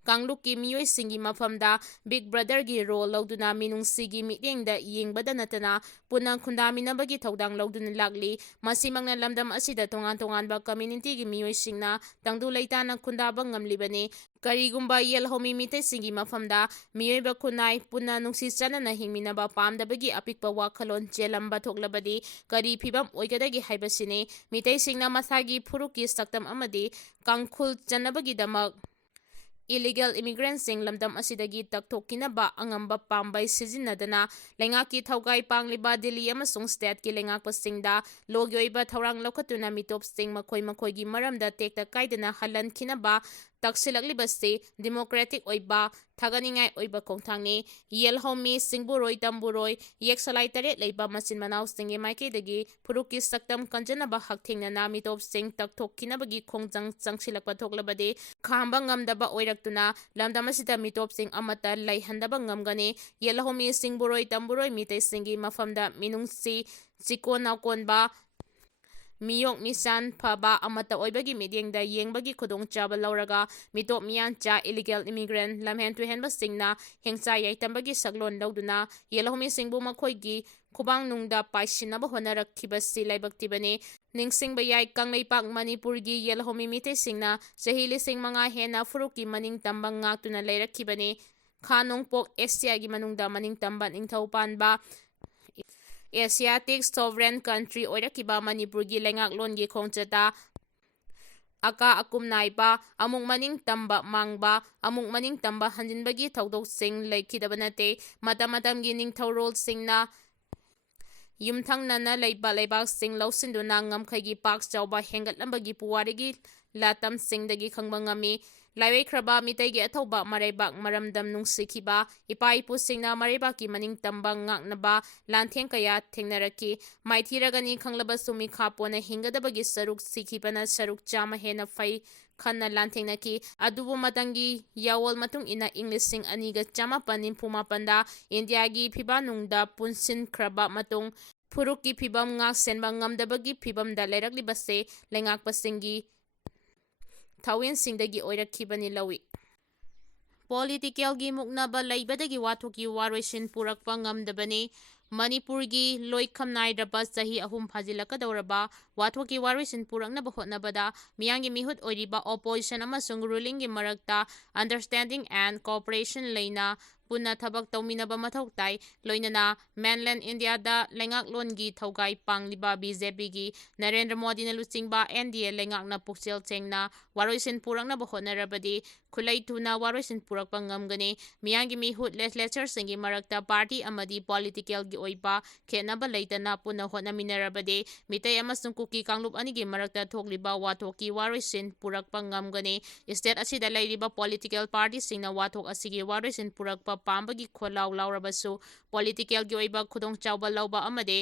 ꯀꯥꯡꯂꯨꯞꯀꯤ ꯃꯤꯑꯣꯏꯁꯤꯡꯒꯤ ꯃꯐꯝꯗ ꯕꯤꯛ ꯕ꯭ꯔꯗꯔꯒꯤ ꯔꯣꯜ ꯂꯧꯗꯨꯅ ꯃꯤꯅꯨꯡꯁꯤꯒꯤ ꯃꯤꯠꯌꯦꯡꯗ ꯌꯦꯡꯕꯗ ꯅꯠꯇꯅ ꯄꯨꯟꯅ ꯈꯨꯟꯗꯥꯃꯤꯟꯅꯕꯒꯤ ꯊꯧꯗꯥꯡ ꯂꯧꯗꯨꯅ ꯂꯥꯛꯂꯤ꯫ ꯃꯁꯤꯃꯛꯅ ꯂꯝꯗꯝ ꯑꯁꯤꯗ ꯇꯣꯉꯥꯟ ꯇꯣꯉꯥꯟꯕ ꯀꯝꯃ꯭ꯌꯨꯅꯤꯇꯤꯒꯤ ꯃꯤꯑꯣꯏꯁꯤꯡꯅ ꯇꯪꯗꯨ ꯂꯩꯇꯥꯅ ꯈꯨꯟꯗꯥꯕ ꯉꯝꯂꯤꯕꯅꯤ꯫ ꯀꯔꯤꯒꯨꯝꯕ ꯌꯦꯜꯍꯧꯃꯤ ꯃꯤꯇꯩꯁꯤꯡꯒꯤ ꯃꯐꯝꯗ ꯃꯤꯑꯣꯏꯕ ꯈꯨꯟꯅꯥꯏ ꯄꯨꯟꯅ ꯅꯨꯡꯁꯤ ꯆꯥꯟꯅꯅ ꯍꯤꯡꯃꯤꯟꯅꯕ ꯄꯥꯝꯗꯕꯒꯤ ꯑꯄꯤꯛꯄ ꯋꯥꯈꯜꯂꯣꯟ ꯆꯦꯜꯂꯝꯕ ꯊꯣꯛꯂꯕꯗꯤ ꯀꯔꯤ ꯐꯤꯚꯝ ꯑꯣꯏꯒꯗꯒꯦ ꯍꯥꯏꯕꯁꯤꯅꯤ꯫ ꯃꯤꯇꯩꯁꯤꯡꯅ ꯃꯁꯥꯒꯤ ꯐꯨꯔꯨꯞꯀꯤ ꯁꯛꯇꯝ ꯑꯃꯗꯤ ꯀꯥꯡꯈꯨꯜ ꯆꯟꯅꯕꯒꯤꯗꯃꯛ ꯏꯂꯤꯒꯦꯜ ꯏꯃꯤꯒ꯭ꯔꯦꯟꯠꯁꯤꯡ ꯂꯝꯗꯝ ꯑꯁꯤꯗꯒꯤ ꯇꯛꯊꯣꯛꯈꯤꯅꯕ ꯑꯉꯝꯕ ꯄꯥꯝꯕꯩ ꯁꯤꯖꯤꯟꯅꯗꯅ ꯂꯩꯉꯥꯛꯀꯤ ꯊꯧꯒꯥꯏ ꯄꯥꯡꯂꯤꯕ ꯗꯤꯜꯂꯤ ꯑꯃꯁꯨꯡ ꯁ꯭ꯇꯦꯠꯀꯤ ꯂꯩꯉꯥꯛꯄꯁꯤꯡꯗ ꯂꯣꯒꯤ ꯑꯣꯏꯕ ꯊꯧꯔꯥꯡ ꯂꯧꯈꯠꯇꯨꯅ ꯃꯤꯇꯣꯞꯁꯤꯡ ꯃꯈꯣꯏꯒꯤ ꯃꯔꯝꯗ ꯇꯦꯛꯇ ꯀꯥꯏꯗꯅ ꯍꯜꯍꯟꯈꯤꯅꯕ ꯇꯛꯁꯤꯜꯂꯛꯂꯤꯕꯁꯤ ꯗꯦꯃꯣꯀ꯭ꯔꯦꯇꯤꯛ ꯑꯣꯏꯕ ꯊꯥꯒꯠꯅꯤꯡꯉꯥꯏ ꯑꯣꯏꯕ ꯈꯣꯡꯊꯥꯡꯅꯤ꯫ ꯌꯦꯜꯍꯧꯃꯤ, ꯁꯤꯡꯕꯨꯔꯣꯏ, ꯇꯝꯕꯨꯔꯣꯏ, ꯌꯦꯛꯁꯂꯥꯏ 7 ꯂꯩꯕ ꯃꯆꯤꯟ ꯃꯅꯥꯎꯁꯤꯡꯒꯤ ꯃꯥꯏꯀꯩꯗꯒꯤ ꯐꯨꯔꯨꯞꯀꯤ ꯁꯛꯇꯝ ꯀꯟꯖꯅꯕ ꯍꯛꯊꯦꯡꯅꯅ ꯃꯤꯇꯣꯞꯁꯤꯡ ꯇꯛꯊꯣꯛꯈꯤꯅꯕꯒꯤ ꯈꯣꯡꯖꯪ ꯆꯪꯁꯤꯜꯂꯛꯄ ꯊꯣꯛꯂꯕꯗꯤ ꯈꯥꯝꯕ ꯉꯝꯗꯕ ꯑꯣꯏꯔꯛꯇꯨꯅ ꯂꯝꯗꯝ ꯑꯁꯤꯗ ꯃꯤꯇꯣꯞꯁꯤꯡ ꯑꯃꯠꯇ ꯂꯩꯍꯟꯗꯕ ꯉꯝꯒꯅꯤ꯫ ꯌꯦꯜꯍꯧꯃꯤ, ꯁꯤꯡꯕꯨꯔꯣꯏ, ꯇꯝꯕꯨꯔꯣꯏ ꯃꯤꯇꯩꯁꯤꯡꯒꯤ ꯃꯐꯝꯗ ꯃꯤꯅꯨꯡꯁꯤ, ꯆꯤꯀꯣꯟ ꯅꯥꯎꯀꯣꯟꯕ, ꯃꯤꯌꯣꯛ ꯃꯤꯆꯥꯟ ꯐꯕ ꯑꯃꯠꯇ ꯑꯣꯏꯕꯒꯤ ꯃꯤꯠꯌꯦꯡꯗ ꯌꯦꯡꯕꯒꯤ ꯈꯨꯗꯣꯡꯆꯥꯕ ꯂꯧꯔꯒ ꯃꯤꯇꯣꯞ ꯃꯤꯌꯥꯟꯆꯥ ꯏꯂꯤꯒꯦꯜ ꯏꯃꯤꯒ꯭ꯔꯦꯟꯠ ꯂꯝꯍꯦꯟ ꯇꯨꯍꯦꯟꯕꯁꯤꯡꯅ ꯍꯤꯡꯁꯥ ꯌꯥꯏꯇꯝꯕꯒꯤ ꯁꯛꯂꯣꯟ ꯂꯧꯗꯨꯅ ꯌꯦꯜꯍꯧꯃꯤꯁꯤꯡꯕꯨ ꯃꯈꯣꯏꯒꯤ ꯈꯨꯕꯥꯡꯅꯨꯡꯗ ꯄꯥꯏꯁꯤꯟꯅꯕ ꯍꯣꯠꯅꯔꯛꯈꯤꯕꯁꯤ ꯂꯥꯏꯕꯛ ꯊꯤꯕꯅꯤ꯫ ꯅꯤꯡꯁꯤꯡꯕ ꯌꯥꯏ ꯀꯪꯂꯩꯄꯥꯛ ꯃꯅꯤꯄꯨꯔꯒꯤ ꯌꯦꯜꯍꯧꯃꯤ ꯃꯤꯇꯩꯁꯤꯡꯅ ꯆꯍꯤ 5,000 ꯍꯦꯟꯅ ꯐꯨꯔꯨꯞꯀꯤ ꯃꯅꯤꯡꯇꯝꯕ ꯉꯥꯛꯇꯨꯅ ꯂꯩꯔꯛꯈꯤꯕꯅꯤ꯫ ꯈꯥ ꯅꯣꯡꯄꯣꯛ ꯑꯦꯁꯤꯌꯥꯒꯤ ꯃꯅꯨꯡꯗ ꯃꯅꯤꯡꯇꯝꯕ ꯅꯤꯡꯊꯧ ꯄꯥꯟꯕ ꯑꯦꯁꯤꯌꯥꯇꯤꯛ ꯁꯣꯚꯔꯦꯟ ꯀꯟꯇ꯭ꯔꯤ ꯑꯣꯏꯔꯛꯈꯤꯕ ꯃꯅꯤꯄꯨꯔꯒꯤ ꯂꯩꯉꯥꯛꯂꯣꯟꯒꯤ ꯈꯣꯡꯆꯠꯇ ꯑꯀꯥ ꯑꯀꯨꯝ ꯅꯥꯏꯕ, ꯑꯃꯨꯛ ꯃꯅꯤꯡ ꯇꯝꯕ ꯃꯥꯡꯕ, ꯑꯃꯨꯛ ꯃꯅꯤꯡ ꯇꯝꯕ ꯍꯟꯖꯤꯟꯕꯒꯤ ꯊꯧꯗꯣꯛꯁꯤꯡ ꯂꯩꯈꯤꯗꯕ ꯅꯠꯇꯦ꯫ ꯃꯇꯝ ꯃꯇꯝꯒꯤ ꯅꯤꯡꯊꯧꯔꯣꯜꯁꯤꯡꯅ ꯌꯨꯝꯊꯪꯅꯅ ꯂꯩꯕ ꯂꯩꯕꯥꯛꯁꯤꯡ ꯂꯧꯁꯤꯟꯗꯨꯅ ꯉꯝꯈꯩꯒꯤ ꯄꯥꯛ ꯆꯥꯎꯕ ꯍꯦꯟꯒꯠꯂꯝꯕꯒꯤ ꯄꯨꯋꯥꯔꯤꯒꯤ ꯂꯥꯇꯝꯁꯤꯡꯗꯒꯤ ꯈꯪꯕ ꯉꯝꯃꯤ꯫ ꯂꯥꯏꯋꯩꯈ꯭ꯔꯕ ꯃꯤꯇꯩꯒꯤ ꯑꯊꯧꯕ ꯃꯔꯩꯕꯥꯛ ꯃꯔꯝꯗꯝ ꯅꯨꯡꯁꯤꯈꯤꯕ ꯏꯄꯥ ꯏꯄꯨꯁꯤꯡꯅ ꯃꯔꯩꯕꯥꯛꯀꯤ ꯃꯅꯤꯡꯇꯝꯕ ꯉꯥꯛꯅꯕ ꯂꯥꯟꯊꯦꯡ ꯀꯌꯥ ꯊꯦꯡꯅꯔꯛꯈꯤ꯫ ꯃꯥꯏꯊꯤꯔꯒꯅꯤ ꯈꯪꯂꯕꯁꯨ ꯃꯤꯈꯥ ꯄꯣꯟꯅ ꯍꯤꯡꯒꯗꯕꯒꯤ ꯁꯔꯨꯛ ꯁꯤꯈꯤꯕꯅ ꯁꯔꯨꯛ ꯆꯥꯝꯃ ꯍꯦꯟꯅ ꯐꯩ ꯈꯟꯅ ꯂꯥꯟꯊꯦꯡꯅꯈꯤ꯫ ꯑꯗꯨꯕꯨ ꯃꯇꯝꯒꯤ ꯌꯥꯑꯣꯜ ꯃꯇꯨꯡ ꯏꯟꯅ ꯏꯪ 1994ꯗ ꯏꯟꯗꯤꯌꯥꯒꯤ ꯐꯤꯕꯥꯅꯨꯡꯗ ꯄꯨꯟꯁꯤꯟꯈ꯭ꯔꯕ ꯃꯇꯨꯡ ꯐꯨꯔꯨꯞꯀꯤ ꯐꯤꯚꯝ ꯉꯥꯛ-ꯁꯦꯟꯕ ꯉꯝꯗꯕꯒꯤ ꯐꯤꯚꯝꯗ ꯂꯩꯔꯛꯂꯤꯕꯁꯦ ꯂꯩꯉꯥꯛꯄꯁꯤꯡꯒꯤ ꯊꯧꯑꯣꯏꯟꯁꯤꯡꯗꯒꯤ ꯑꯣꯏꯔꯛꯈꯤꯕꯅꯤ ꯂꯧꯏ꯫ ꯄꯣꯂꯤꯇꯤꯀꯦꯜꯒꯤ ꯃꯨꯛꯅꯕ ꯂꯩꯕꯗꯒꯤ ꯋꯥꯊꯣꯛꯀꯤ ꯋꯥꯔꯣꯏꯁꯤꯟ ꯄꯨꯔꯛꯄ ꯉꯝꯗꯕꯅꯤ꯫ ꯃꯅꯤꯄꯨꯔꯒꯤ ꯂꯣꯏꯈꯝ ꯅꯥꯏꯗ꯭ꯔꯕ ꯆꯍꯤ 3 ꯐꯥꯖꯤꯜꯂꯛꯀꯗꯧꯔꯕ ꯋꯥꯊꯣꯛꯀꯤ ꯋꯥꯔꯣꯏꯁꯤꯟ ꯄꯨꯔꯛꯅꯕ ꯍꯣꯠꯅꯕꯗ ꯃꯤꯌꯥꯝꯒꯤ ꯃꯤꯍꯨꯠ ꯑꯣꯏꯔꯤꯕ ꯑꯣꯄꯣꯖꯤꯁꯟ ꯑꯃꯁꯨꯡ ꯔꯨꯂꯤꯡꯒꯤ ꯃꯔꯛꯇ ꯑꯟꯗꯔꯁꯇꯦꯟꯗꯤꯡ ꯑꯦꯟꯗ ꯀꯣꯑꯣꯄꯔꯦꯁꯟ ꯂꯩꯅ ꯄꯨꯟꯅ ꯊꯕꯛ ꯇꯧꯃꯤꯟꯅꯕ ꯃꯊꯧ ꯇꯥꯏ꯫ ꯂꯣꯏꯅꯅ ꯃꯦꯟꯂꯦꯟꯗ ꯏꯟꯗꯤꯌꯥꯗ ꯂꯩꯉꯥꯛꯂꯣꯟꯒꯤ ꯊꯧꯒꯥꯏ ꯄꯥꯡꯂꯤꯕ ꯕꯤ.ꯖꯦ.ꯄꯤꯒꯤ ꯅꯔꯦꯟꯗ꯭ꯔ ꯃꯣꯗꯤꯅ ꯂꯨꯆꯤꯡꯕ ꯑꯦꯟ.ꯗꯤ.ꯑꯦ ꯂꯩꯉꯥꯛꯅ ꯄꯨꯛꯆꯦꯜ ꯁꯦꯡꯅ ꯋꯥꯔꯣꯏꯁꯤꯟ ꯄꯨꯔꯛꯅꯕ ꯍꯣꯠꯅꯔꯕꯗꯤ ꯈꯨꯠꯂꯩ ꯊꯨꯅ ꯋꯥꯔꯣꯏꯁꯤꯟ ꯄꯨꯔꯛꯄ ꯉꯝꯒꯅꯤ꯫ ꯃꯤꯌꯥꯝꯒꯤ ꯃꯤꯍꯨꯠ ꯂꯦꯖꯤꯁꯂꯦꯆꯔꯁꯤꯡꯒꯤ ꯃꯔꯛꯇ ꯄꯥꯔꯇꯤ ꯑꯃꯗꯤ ꯄꯣꯂꯤꯇꯤꯀꯦꯜꯒꯤ ꯑꯣꯏꯕ ꯈꯦꯠꯅꯕ ꯂꯩꯇꯅ ꯄꯨꯟꯅ ꯍꯣꯠꯅꯃꯤꯟꯅꯔꯕꯗꯤ ꯃꯤꯇꯩ ꯑꯃꯁꯨꯡ ꯀꯨꯀꯤ ꯀꯥꯡꯂꯨꯞ ꯑꯅꯤꯒꯤ ꯃꯔꯛꯇ ꯊꯣꯛꯂꯤꯕ ꯋꯥꯊꯣꯛꯀꯤ ꯋꯥꯔꯣꯏꯁꯤꯟ ꯄꯨꯔꯛꯄ ꯉꯝꯒꯅꯤ꯫ ꯁ꯭ꯇꯦꯠ ꯑꯁꯤꯗ ꯂꯩꯔꯤꯕ ꯄꯣꯂꯤꯇꯤꯀꯦꯜ ꯄꯥꯔꯇꯤꯁꯤꯡꯅ ꯋꯥꯊꯣꯛ ꯑꯁꯤꯒꯤ ꯋꯥꯔꯣꯏꯁꯤꯟ ꯄꯨꯔꯛꯄ ꯄꯥꯝꯕꯒꯤ ꯈꯣꯜꯂꯥꯎ ꯂꯥꯎꯔꯕꯁꯨ ꯄꯣꯂꯤꯇꯤꯀꯦꯜꯒꯤ ꯑꯣꯏꯕ ꯈꯨꯗꯣꯡꯆꯥꯕ ꯂꯧꯕ ꯑꯃꯗꯤ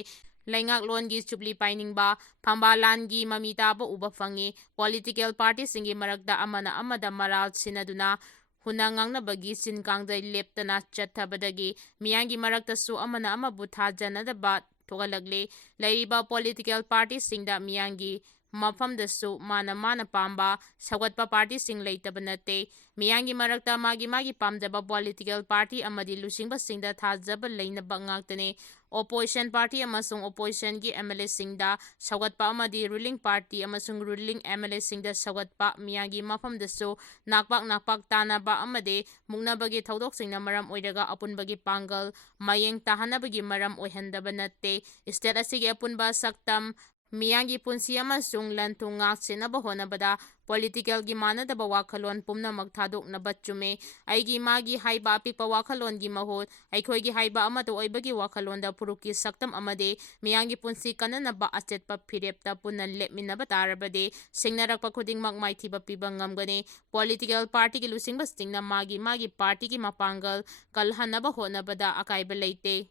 ꯂꯩꯉꯥꯛꯂꯣꯟꯒꯤ ꯆꯨꯞꯂꯤ ꯄꯥꯏꯅꯤꯡꯕ, ꯐꯝꯕꯥꯜ ꯂꯥꯟꯒꯤ ꯃꯃꯤ ꯇꯥꯕ ꯎꯕ ꯐꯪꯏ꯫ ꯄꯣꯂꯤꯇꯤꯀꯦꯜ ꯄꯥꯔꯇꯤꯁꯤꯡꯒꯤ ꯃꯔꯛꯇ ꯑꯃꯅ ꯑꯃꯗ ꯃꯔꯥꯜ ꯁꯤꯟꯅꯗꯨꯅ ꯍꯨꯟꯅ ꯉꯥꯡꯅꯕꯒꯤ ꯆꯤꯟ ꯀꯥꯡꯖꯩ ꯂꯦꯞꯇꯅ ꯆꯠꯊꯕꯗꯒꯤ ꯃꯤꯌꯥꯝꯒꯤ ꯃꯔꯛꯇꯁꯨ ꯑꯃꯅ ꯑꯃꯕꯨ ꯊꯥꯖꯅꯗꯕ ꯊꯣꯛꯍꯜꯂꯛꯂꯤ꯫ ꯂꯩꯔꯤꯕ ꯄꯣꯂꯤꯇꯤꯀꯦꯜ ꯄꯥꯔꯇꯤꯁꯤꯡꯗ ꯃꯤꯌꯥꯝꯒꯤ ꯃꯐꯝꯗꯁꯨ ꯃꯥꯅ ꯃꯥꯅ ꯄꯥꯝꯕ ꯁꯧꯒꯠꯄ ꯄꯥꯔꯇꯤꯁꯤꯡ ꯂꯩꯇꯕ ꯅꯠꯇꯦ꯫ ꯃꯤꯌꯥꯝꯒꯤ ꯃꯔꯛꯇ ꯃꯥꯒꯤ ꯃꯥꯒꯤ ꯄꯥꯝꯖꯕ ꯄꯣꯂꯤꯇꯤꯀꯦꯜ ꯄꯥꯔꯇꯤ ꯑꯃꯗꯤ ꯂꯨꯆꯤꯡꯕꯁꯤꯡꯗ ꯊꯥꯖꯕ ꯂꯩꯅꯕ ꯉꯥꯛꯇꯅꯤ꯫ ꯑꯣꯄꯣꯖꯤꯁꯟ ꯄꯥꯔꯇꯤ ꯑꯃꯁꯨꯡ ꯑꯣꯄꯣꯖꯤꯁꯟꯒꯤ ꯑꯦꯝ.ꯑꯦꯜ.ꯑꯦꯁꯤꯡꯗ ꯁꯧꯒꯠꯄ ꯑꯃꯗꯤ ꯔꯨꯂꯤꯡ ꯄꯥꯔꯇꯤ ꯑꯃꯁꯨꯡ ꯔꯨꯂꯤꯡ ꯑꯦꯝ.ꯑꯦꯜ.ꯑꯦꯁꯤꯡꯗ ꯁꯧꯒꯠꯄ ꯃꯤꯌꯥꯝꯒꯤ ꯃꯐꯝꯗꯁꯨ ꯅꯥꯛꯄꯥꯛ ꯇꯥꯟꯅꯕ ꯑꯃꯗꯤ ꯃꯨꯛꯅꯕꯒꯤ ꯊꯧꯗꯣꯛꯁꯤꯡꯅ ꯃꯔꯝ ꯑꯣꯏꯔꯒ ꯑꯄꯨꯟꯕꯒꯤ ꯄꯥꯡꯒꯜ ꯃꯌꯦꯡ ꯇꯥꯍꯟꯅꯕꯒꯤ ꯃꯔꯝ ꯑꯣꯏꯍꯟꯗꯕ ꯅꯠꯇꯦ꯫ ꯁ꯭ꯇꯦꯠ ꯑꯁꯤꯒꯤ ꯑꯄꯨꯟꯕ ꯁꯛꯇꯝ, ꯃꯤꯌꯥꯝꯒꯤ ꯄꯨꯟꯁꯤ ꯑꯃꯁꯨꯡ ꯂꯟ-ꯊꯨꯝ ꯉꯥꯛ-ꯁꯦꯟꯅꯕ ꯍꯣꯠꯅꯕꯗ ꯄꯣꯂꯤꯇꯤꯀꯦꯜꯒꯤ ꯃꯥꯟꯅꯗꯕ ꯋꯥꯈꯜꯂꯣꯟ ꯄꯨꯝꯅꯃꯛ ꯊꯥꯗꯣꯛꯅꯕ ꯆꯨꯝꯃꯤ꯫ ꯑꯩꯒꯤ ꯃꯥꯒꯤ ꯍꯥꯏꯕ ꯑꯄꯤꯛꯄ ꯋꯥꯈꯜꯂꯣꯟꯒꯤ ꯃꯍꯨꯠ ꯑꯩꯈꯣꯏꯒꯤ ꯍꯥꯏꯕ ꯑꯃꯠꯇ ꯑꯣꯏꯕꯒꯤ ꯋꯥꯈꯜꯂꯣꯟꯗ ꯐꯨꯔꯨꯞꯀꯤ ꯁꯛꯇꯝ ꯑꯃꯗꯤ ꯃꯤꯌꯥꯝꯒꯤ ꯄꯨꯟꯁꯤ ꯀꯟꯅꯅꯕ ꯑꯆꯦꯠꯄ ꯐꯤꯔꯦꯞꯇ ꯄꯨꯟꯅ ꯂꯦꯞꯃꯤꯟꯅꯕ ꯇꯥꯔꯕꯗꯤ ꯁꯤꯡꯅꯔꯛꯄ ꯈꯨꯗꯤꯡꯃꯛ ꯃꯥꯏꯊꯤꯕ ꯄꯤꯕ ꯉꯝꯒꯅꯤ꯫ ꯄꯣꯂꯤꯇꯤꯀꯦꯜ ꯄꯥꯔꯇꯤꯒꯤ ꯂꯨꯆꯤꯡꯕꯁꯤꯡꯅ ꯃꯥꯒꯤ ꯃꯥꯒꯤ ꯄꯥꯔꯇꯤꯒꯤ ꯃꯄꯥꯡꯒꯜ ꯀꯜꯍꯟꯅꯕ ꯍꯣꯠꯅꯕꯗ ꯑꯀꯥꯏꯕ ꯂꯩꯇꯦ꯫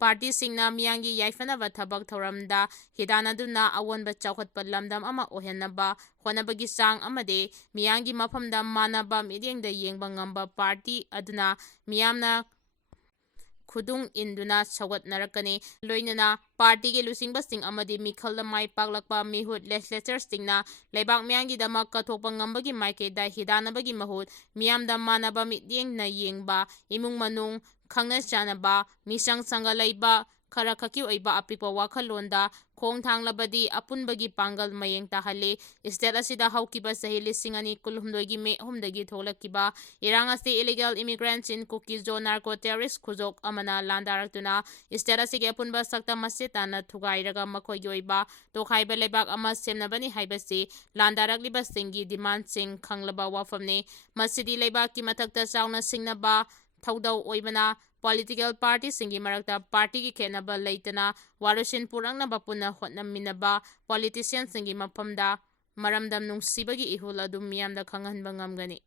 ꯄꯥꯔꯇꯤꯁꯤꯡꯅ ꯃꯤꯌꯥꯝꯒꯤ ꯌꯥꯏꯐꯅꯕ ꯊꯕꯛ ꯊꯧꯔꯝꯗ ꯍꯤꯗꯥꯟꯅꯗꯨꯅ ꯑꯑꯣꯟꯕ ꯆꯥꯎꯈꯠꯄ ꯂꯝꯗꯝ ꯑꯃ ꯑꯣꯏꯍꯟꯅꯕ ꯍꯣꯠꯅꯕꯒꯤ ꯆꯥꯡ ꯑꯃꯗꯤ ꯃꯤꯌꯥꯝꯒꯤ ꯃꯐꯝꯗ ꯃꯥꯟꯅꯕ ꯃꯤꯠꯌꯦꯡꯗ ꯌꯦꯡꯕ ꯉꯝꯕ ꯄꯥꯔꯇꯤ ꯑꯗꯨꯅ ꯃꯤꯌꯥꯝꯅ ꯈꯨꯗꯨꯡ ꯏꯟꯗꯨꯅ ꯁꯧꯒꯠꯅꯔꯛꯀꯅꯤ꯫ ꯂꯣꯏꯅꯅ ꯄꯥꯔꯇꯤꯒꯤ ꯂꯨꯆꯤꯡꯕꯁꯤꯡ ꯑꯃꯗꯤ ꯃꯤꯈꯜꯗ ꯃꯥꯏ ꯄꯥꯛꯂꯛꯄ ꯃꯤꯍꯨꯠ ꯂꯦꯖꯤꯁꯂꯦꯆꯔꯁꯤꯡꯅ ꯂꯩꯕꯥꯛ ꯃꯤꯌꯥꯝꯒꯤꯗꯃꯛ ꯀꯠꯊꯣꯛꯄ ꯉꯝꯕꯒꯤ ꯃꯥꯏꯀꯩꯗ ꯍꯤꯗꯥꯟꯅꯕꯒꯤ ꯃꯍꯨꯠ ꯃꯤꯌꯥꯝꯗ ꯃꯥꯟꯅꯕ ꯃꯤꯠꯌꯦꯡꯅ ꯌꯦꯡꯕ, ꯏꯃꯨꯡ ꯃꯅꯨꯡ, ꯈꯪꯅ ꯆꯥꯟꯅꯕ, ꯃꯤꯆꯪ ꯆꯪꯒ ꯂꯩꯕ, ꯈꯔꯈꯛꯀꯤ ꯑꯣꯏꯕ ꯑꯄꯤꯛꯄ ꯋꯥꯈꯜꯂꯣꯟꯗ ꯈꯣꯡ ꯊꯥꯡꯂꯕꯗꯤ ꯑꯄꯨꯟꯕꯒꯤ ꯄꯥꯡꯒꯜ ꯃꯌꯦꯡ ꯇꯥꯍꯜꯂꯤ꯫ ꯁ꯭ꯇꯦꯠ ꯑꯁꯤꯗ ꯍꯧꯈꯤꯕ ꯆꯍꯤ 2012ꯒꯤ ꯃꯦ 3ꯗꯒꯤ ꯊꯣꯛꯂꯛꯈꯤꯕ ꯏꯔꯥꯡ ꯑꯁꯤ ꯏꯂꯤꯒꯦꯜ ꯏꯃꯤꯒ꯭ꯔꯦꯟꯠꯁ ꯏꯟ ꯀꯨꯀꯤ ꯖꯣꯟ ꯅꯥꯔꯀꯣ ꯇꯦꯔꯣꯔꯤꯁꯠ ꯈꯨꯖꯣꯛ ꯑꯃꯅ ꯂꯥꯟꯗꯥꯔꯛꯇꯨꯅ ꯁ꯭ꯇꯦꯠ ꯑꯁꯤꯒꯤ ꯑꯄꯨꯟꯕ ꯁꯛꯇꯝ ꯃꯆꯦꯠ ꯇꯥꯅ ꯊꯨꯒꯥꯏꯔꯒ ꯃꯈꯣꯏꯒꯤ ꯑꯣꯏꯕ ꯇꯣꯈꯥꯏꯕ ꯂꯩꯕꯥꯛ ꯑꯃ ꯁꯦꯝꯅꯕꯅꯤ ꯍꯥꯏꯕꯁꯤ ꯂꯥꯟꯗꯥꯔꯛꯂꯤꯕꯁꯤꯡꯒꯤ ꯗꯤꯃꯥꯟꯗꯁꯤꯡ ꯈꯪꯂꯕ ꯋꯥꯐꯝꯅꯤ꯫ ꯃꯁꯤꯗꯤ ꯂꯩꯕꯥꯛꯀꯤ ꯃꯊꯛꯇ ꯆꯥꯎꯅ ꯁꯤꯡꯅꯕ ꯊꯧꯗꯧ ꯑꯣꯏꯕꯅ ꯄꯣꯂꯤꯇꯤꯀꯦꯜ ꯄꯥꯔꯇꯤꯁꯤꯡꯒꯤ ꯃꯔꯛꯇ ꯄꯥꯔꯇꯤꯒꯤ ꯈꯦꯟꯅꯕ ꯂꯩꯇꯅ ꯋꯥꯔꯣꯏꯁꯤꯟ ꯄꯨꯔꯛꯅꯕ ꯄꯨꯟꯅ ꯍꯣꯠꯅꯃꯤꯟꯅꯕ ꯄꯣꯂꯤꯇꯤꯁꯤꯌꯟꯁꯤꯡꯒꯤ ꯃꯐꯝꯗ ꯃꯔꯝꯗꯝ ꯅꯨꯡꯁꯤꯕꯒꯤ ꯏꯍꯨꯜ ꯑꯗꯨ ꯃꯤꯌꯥꯝꯗ ꯈꯪꯍꯟꯕ ꯉꯝꯒꯅꯤ꯫